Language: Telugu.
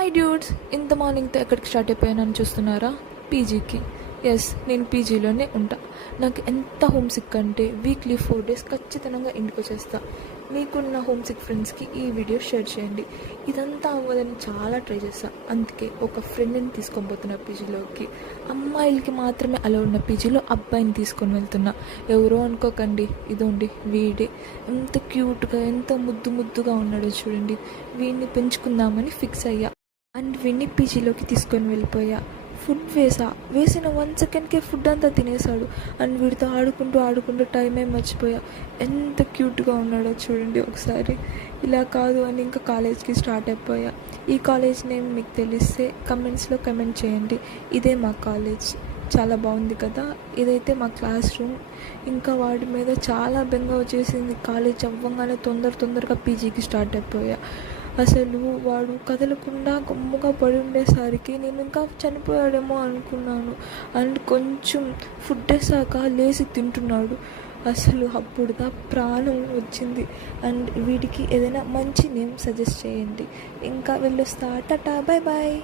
హాయ్ డ్యూడ్స్, ఇంత మార్నింగ్తో ఎక్కడికి స్టార్ట్ అయిపోయానని చూస్తున్నారా? పీజీకి. ఎస్, నేను పీజీలోనే ఉంటా. నాకు ఎంత హోమ్ సిక్ అంటే వీక్లీ 4 days ఖచ్చితంగా ఇంటికి వచ్చేస్తా. మీకున్న హోమ్ సిక్ ఫ్రెండ్స్కి ఈ వీడియో షేర్ చేయండి. ఇదంతా అవ్వదని చాలా ట్రై చేస్తా. అందుకే ఒక ఫ్రెండ్ని తీసుకొని పోతున్నా పీజీలోకి. అమ్మాయిలకి మాత్రమే అలా ఉన్న పీజీలో అబ్బాయిని తీసుకొని వెళ్తున్నా. ఎవరో అనుకోకండి, ఇదోండి వీడే. ఎంత క్యూట్గా, ఎంత ముద్దుగా ఉన్నాడో చూడండి. వీడిని పెంచుకుందామని ఫిక్స్ అయ్యా అండ్ వీడిని పీజీలోకి తీసుకొని వెళ్ళిపోయా. ఫుడ్ వేసిన 1 secondకే ఫుడ్ అంతా తినేసాడు. అండ్ వీడితో ఆడుకుంటూ టైమే మర్చిపోయా. ఎంత క్యూట్గా ఉన్నాడో చూడండి ఒకసారి. ఇలా కాదు అని ఇంకా కాలేజ్కి స్టార్ట్ అయిపోయా. ఈ కాలేజ్ నేమ్ మీకు తెలిస్తే కమెంట్స్లో కమెంట్ చేయండి. ఇదే మా కాలేజ్, చాలా బాగుంది కదా. ఇదైతే మా క్లాస్ రూమ్. ఇంకా వాడి మీద చాలా బెంగ వచ్చేసింది. కాలేజ్ అవ్వగానే తొందరగా పీజీకి స్టార్ట్ అయిపోయా. అసలు వాడు కదలకుండా గమ్ముగా పడి ఉండేసరికి నేను ఇంకా చనిపోయాడేమో అనుకున్నాను. అండ్ కొంచెం ఫుడ్ వేసాక లేచి తింటున్నాడు. అసలు అప్పుడుగా ప్రాణం వచ్చింది. అండ్ వీడికి ఏదైనా మంచి నేమ్ సజెస్ట్ చేయండి. ఇంకా వెళ్ళొస్తా. టాటా, బాయ్ బాయ్.